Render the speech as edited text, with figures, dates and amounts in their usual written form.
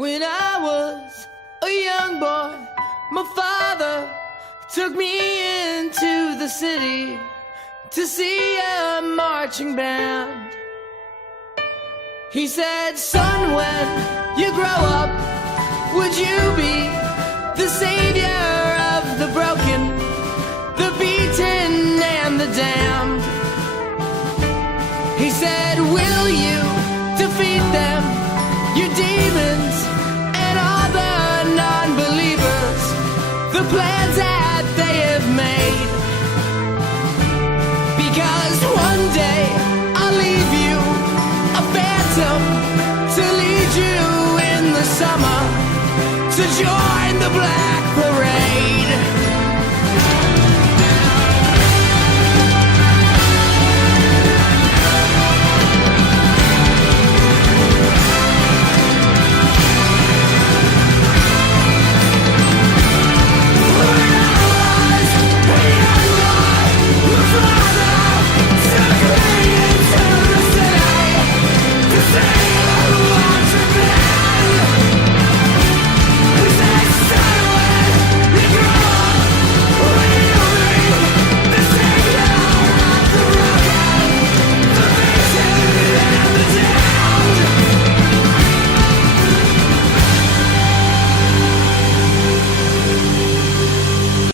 When I was a young boy, my father took me into the city to see a marching band. He said, son, when you grow up, would you be the savior of the broken, the beaten, and the damned? He said, will you defeat them, your demons, and all the non-believers, the plans that they have made? Because one day I'll leave you a phantom to lead you in the summer to join the Black Parade.